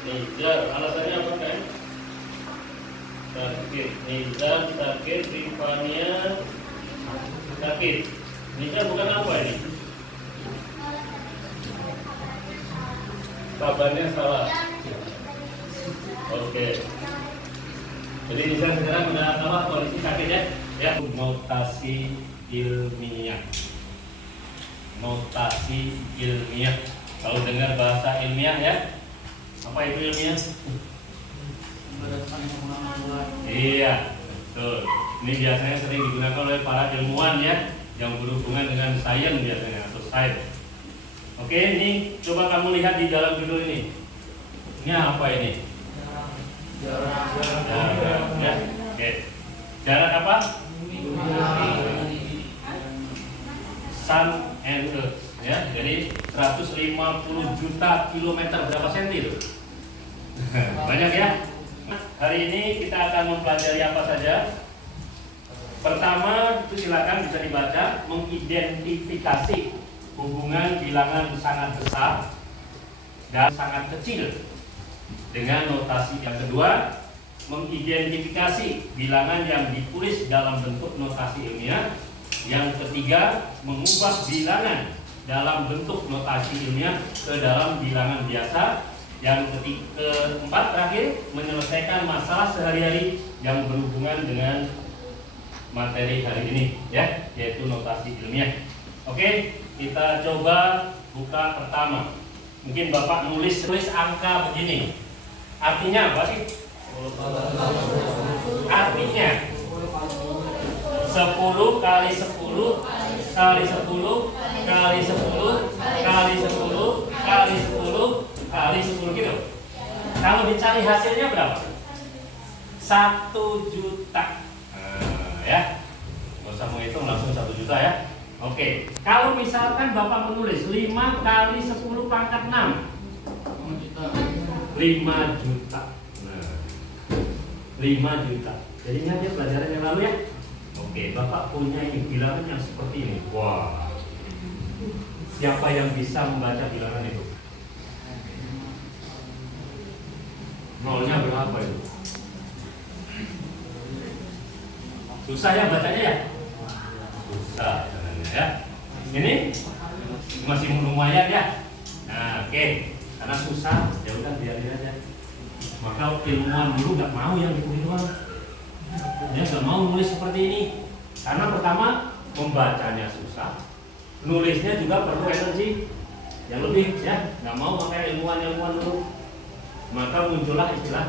Nizar, alasannya apa kan? Sakit. Nizar sakit, Rifania sakit. Nizar bukan apa ini? Kabarnya salah. Oke. Jadi Nizar sekarang udah apa? Kondisi sakit ya? Ya. Notasi ilmiah. Notasi ilmiah. Kalau dengar bahasa ilmiah ya, apa itu ilmiah? Iya, betul. Ini biasanya sering digunakan oleh para ilmuwan ya, yang berhubungan dengan sains biasanya atau sains. Oke, ini coba kamu lihat di dalam judul ini. Ini apa ini? Jarak. Ya. Oke. Jarak apa? Sun and Earth. Ya, jadi 150 juta kilometer berapa senti itu? Banyak ya. Hari ini kita akan mempelajari apa saja. Pertama, itu silakan bisa dibaca, mengidentifikasi hubungan bilangan sangat besar dan sangat kecil dengan notasi. Yang kedua, mengidentifikasi bilangan yang ditulis dalam bentuk notasi ilmiah. Yang ketiga, mengubah bilangan dalam bentuk notasi ilmiah ke dalam bilangan biasa. Yang keempat terakhir, menyelesaikan masalah sehari-hari yang berhubungan dengan materi hari ini ya, yaitu notasi ilmiah. Oke, kita coba buka pertama. Mungkin Bapak tulis angka begini. Artinya apa sih? Artinya 10 kali 10 kali 10 kali 10 kali 10 kali 10 kali 10 gitu. Kalau dicari hasilnya berapa? 1 juta. Ya, nggak usah menghitung, langsung 1 juta ya. Oke, kalau misalkan Bapak menulis 5 kali 10 pangkat 6, 5 juta. Nah, 5 juta. Jadi ingat ya pelajaran yang lalu ya. Oke, Bapak punya ini bilangan yang seperti ini. Wah, siapa yang bisa membaca bilangan itu? Nolnya berapa itu? Susah ya bacanya ya? Susah caranya ya. Ini masih lumayan ya. Nah, oke. Karena susah, ya udah biarin aja. Maka ilmuwan dulu nggak mau yang gitu-gituan. Dia nggak mau nulis seperti ini. Karena pertama membacanya susah, nulisnya juga perlu energi yang lebih ya. Nggak mau pakai ilmuwan dulu. Maka muncullah istilah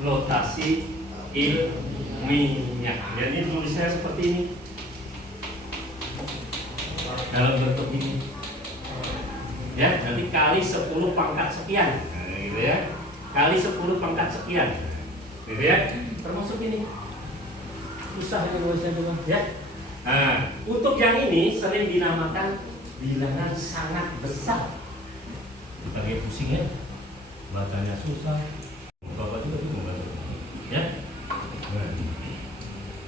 notasi ilmiah. Jadi tulisnya seperti ini dalam bentuk ini ya, nanti kali 10 pangkat sekian, nah, gitu ya, kali 10 pangkat sekian, gitu ya, termasuk ini susah ini tulisnya juga ya. Nah, untuk yang ini sering dinamakan bilangan sangat besar. Kita kayak pusing ya, bacanya susah, Bapak juga tuh membaca ya. Nah.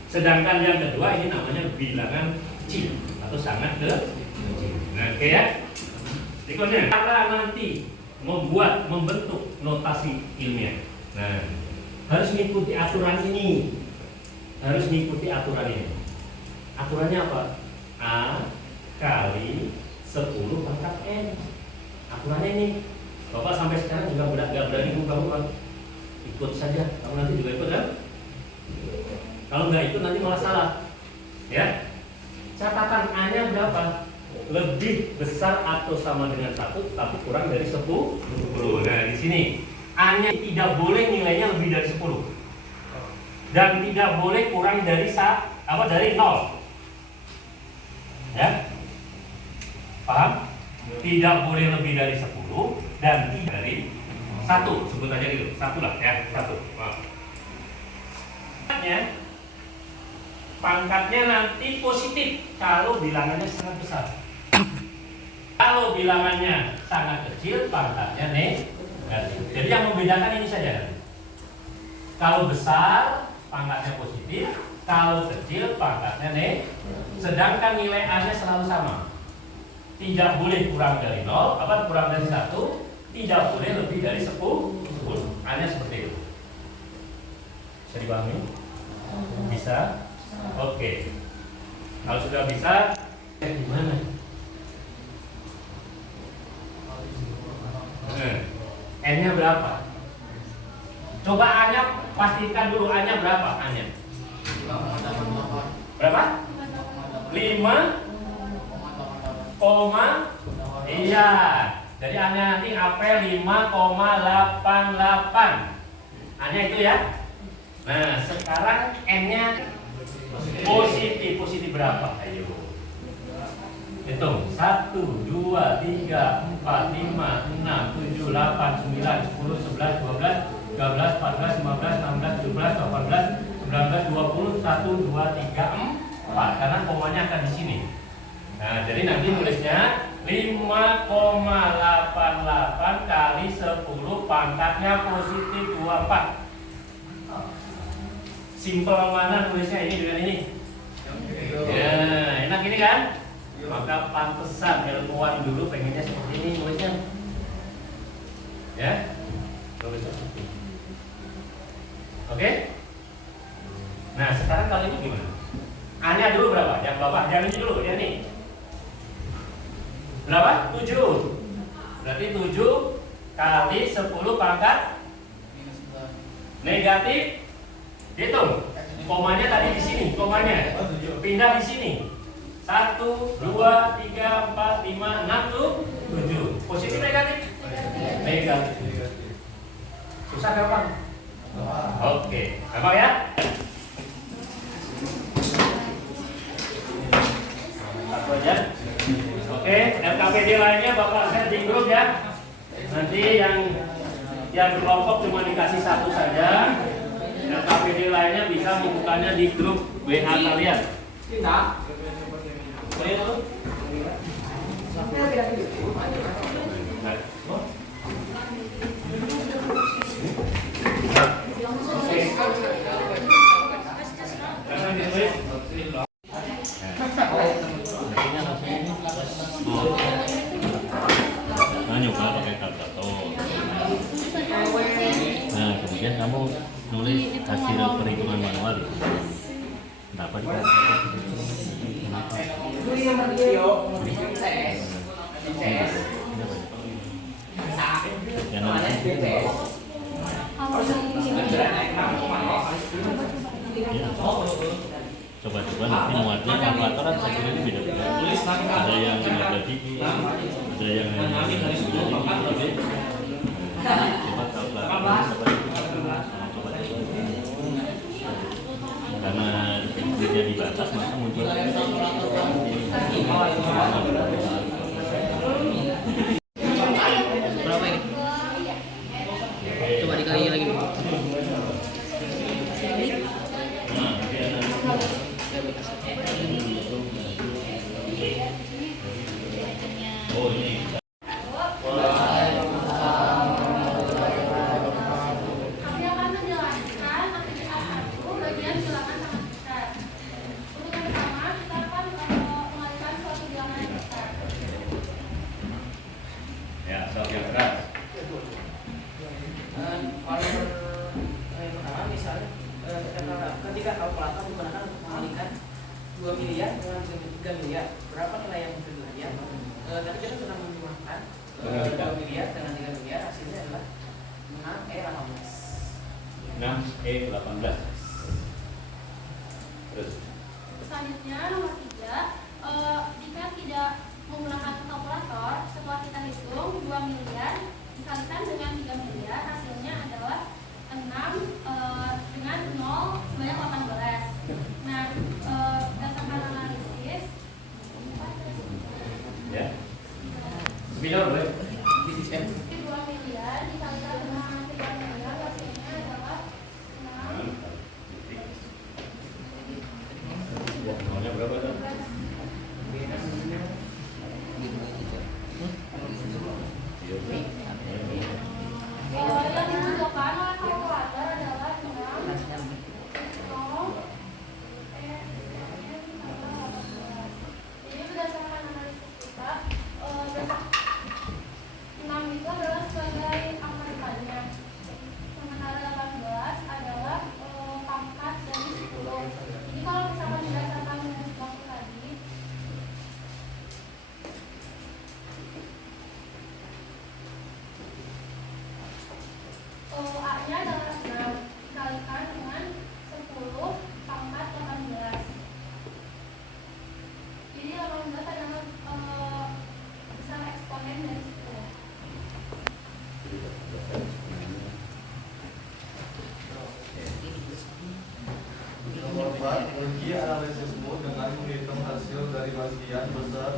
Sedangkan yang kedua ini namanya bilangan kecil atau sangat kecil. Nah, oke ya. Berikutnya, cara nanti membentuk notasi ilmiah. Nah, harus mengikuti aturan ini. Harus mengikuti aturan ini. Aturannya apa? A kali 10 pangkat N. Aturannya ini. Bapak sampai sekarang juga nggak berani buka-buka. Ikut saja, kamu nanti juga ikut kan? Kalau nggak ikut nanti malah salah. Ya. Catatan A-nya berapa? Lebih besar atau sama dengan 1 tapi kurang dari 10. Nah, di sini A-nya tidak boleh nilainya lebih dari 10. Dan tidak boleh kurang dari dari 0. Ya. Paham? Tidak boleh lebih dari 10 dan tidak dari 1. Sebut aja gitu. 1 lah ya, 1. Pangkatnya nanti positif kalau bilangannya sangat besar. Kalau bilangannya sangat kecil, pangkatnya negatif. Jadi yang membedakan ini saja. Kalau besar, pangkatnya positif. Kalau kecil, pangkatnya negatif. Sedangkan nilai A-nya selalu sama. Tidak boleh kurang dari 0, kurang dari 1, tidak boleh lebih dari 10. Hanya seperti itu. Bisa dipahami? Bisa? Oke. Kalau sudah bisa, gimana? N-nya berapa? Coba A-nya pastikan dulu, A-nya berapa? A-nya berapa? 5, iya. Jadi A-nya nanti apel 5,88. A-nya itu ya. Nah, sekarang N-nya positif berapa? Ayo. Hitung. 1, 2, 3, 4, 5, 6, 7, 8, 9, 10, 11, 12, 13, 14, 15, 16, 17, 18, 19, 20, 1, 2, 3, 4. Karena komanya akan di sini. Nah, jadi nanti tulisnya 5,88 kali 10 pangkatnya positif 24. Simpel mana nulisnya ini dengan ini? Ya, enak ini kan? Maka pantesan ilmuwan dulu pengennya seperti ini nulisnya. Ya? Oke? Nah, sekarang kali ini gimana? A-nya dulu berapa? Yang bawah, yang ini dulu, yang ini. Berapa? 7. Berarti 7 kali 10 pangkat negatif. Hitung. Komanya tadi di sini, komanya. Pindah di sini. 1, 2, 3, 4, 5, 6, 7. Positif negatif? Negatif. Susah gampang? Oke, gampang ya? Satu aja. Oke, LKPD lainnya Bapak share di grup ya. Nanti yang kelompok cuma dikasih satu saja. LKPD lainnya bisa membukanya di grup WA kalian. Tidak. Boleh tuh? Nyoba pakai kalkulator. Nah, kemudian kamu nulis hasil perhitungan manual itu. Kenapa di coba-coba nanti muatnya kalkulator kan saya kira ini beda-beda. Ada yang 15 GB, ada yang hanya 9 GB. Coba kalkulator karena dia dibatas maka muncul berapa ini? Coba dikali lagi dulu. oh ini Ya, soal yang keras. Pertama misalnya ketika kalkulator digunakan untuk mengalihkan 2 miliar dengan 3 miliar, berapa nilai yang muncul di hadiah? Tadi kita sudah menjumlahkan 2 miliar dengan 3 miliar, hasilnya adalah 6E18. 6E18. Terus Selanjutnya nomor 3, jika tidak menggunakan kalkulator, setelah kita hitung 2 miliar dikalikan dengan 3 miliar, hasilnya adalah 6 dengan 0 sebanyak 18. Nah, berdasarkan analisis ya. Spidol boleh. 2 miliar dikalikan dengan 3 miliar, hasilnya adalah 6 A-nya adalah 6 dikalikan dengan 10 pangkat 18. Jadi 18 adalah besar eksponen dari 10. Nomor 4, uji analisismu dengan menghitung hasil dari bagian besar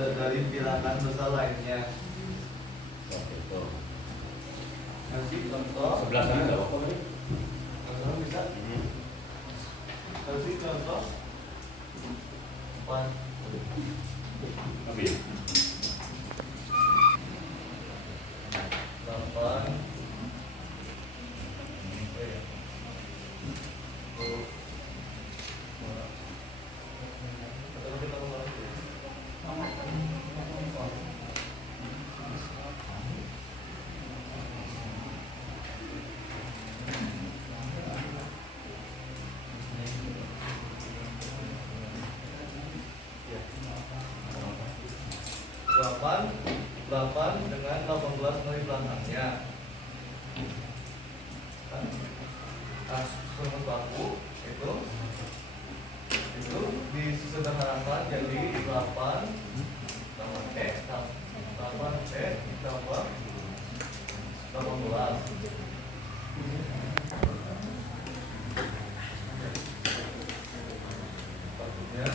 dan dari bilangan besar lainnya. Kasih contoh. Sebelah sana ada apa? Contoh bisa. Kasih contoh. 4. Oke. 8. Delapan dengan 18 dari belakangnya. Rumus baku itu disederhanakan jadi 8 tambah T tambah T tambah 18. Maksudnya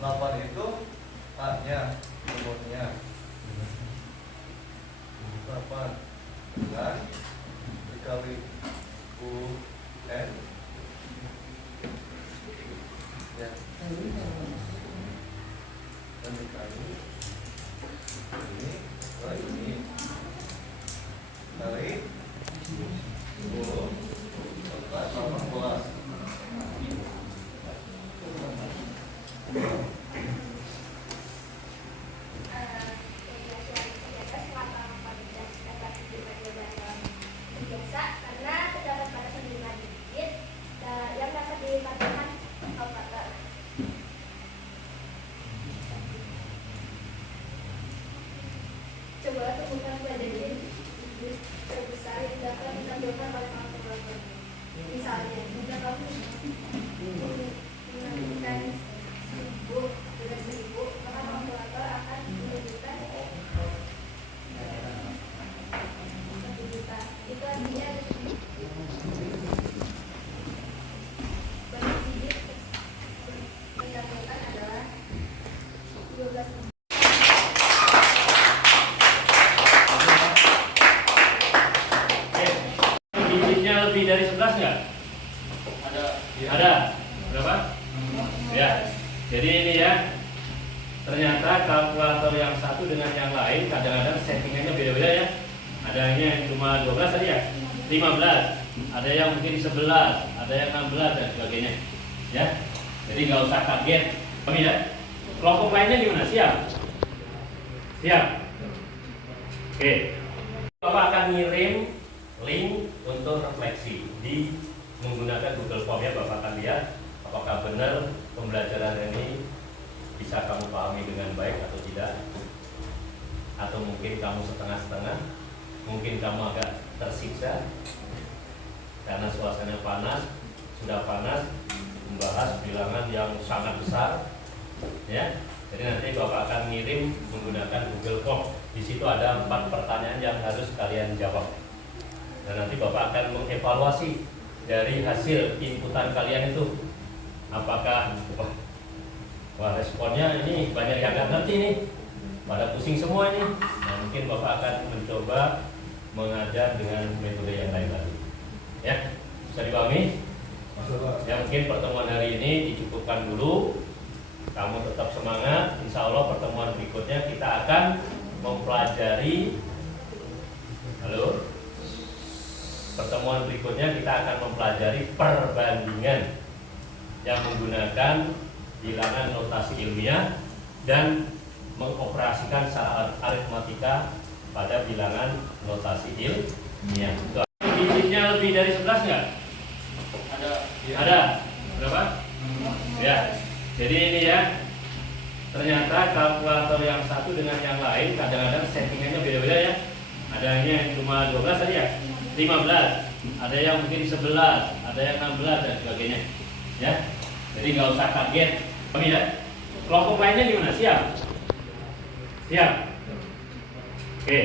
8 itu A-nya, rumusnya 8 dengan dikali UN ya, dan dikali ini kali 10 tambah 18. Coba temukan pelajaran terbesar yang dapat ditampilkan oleh kalkulator. Misalnya, jika kamu menentukan 1000 dengan 1000, maka kalkulator akan menunjukkan 1 juta. Itu artinya banyak digit yang ditampilkan adalah 12. Lebih dari 11 nggak? Ada. Berapa? Ya. Jadi ini ya. Ternyata kalkulator yang satu dengan yang lain kadang-kadang settingannya beda-beda ya. Ada yang cuma 12 tadi ya. 15. Ada yang mungkin 11, ada yang 16 dan sebagainya. Ya. Jadi nggak usah kaget. Kami ya. Kelompok lainnya gimana? Siap? Siap. Oke. Bapak akan ngirim link untuk refleksi di menggunakan Google Form ya. Bapak akan lihat apakah benar pembelajaran ini bisa kamu pahami dengan baik atau tidak, atau mungkin kamu setengah-setengah, mungkin kamu agak tersiksa karena suasana panas, sudah panas membahas bilangan yang sangat besar ya. Jadi nanti Bapak akan ngirim menggunakan Google Form. Di situ ada 4 pertanyaan yang harus kalian jawab. Dan nanti Bapak akan mengevaluasi dari hasil inputan kalian itu. Apakah wah responnya ini banyak yang nggak ngerti nih, pada pusing semua ini. Nah, mungkin Bapak akan mencoba mengajar dengan metode yang lain lagi. Ya, bisa dipahami? Ya, mungkin pertemuan hari ini dicukupkan dulu. Kamu tetap semangat. Insya Allah pertemuan berikutnya kita akan mempelajari. Halo? Pertemuan berikutnya kita akan mempelajari perbandingan yang menggunakan bilangan notasi ilmiah dan mengoperasikan secara aritmatika pada bilangan notasi ilmiah. Digitnya lebih dari 11 nggak? Ada. Berapa? Ya. Jadi ini ya. Ternyata kalkulator yang satu dengan yang lain kadang-kadang settingannya beda-beda ya. Ada adanya yang cuma 12 tadi ya? 15. Ada yang mungkin 11, ada yang 16 dan sebagainya. Ya. Jadi nggak usah kaget. Kami ya. Kelompok lainnya gimana? Siap? Siap. Oke.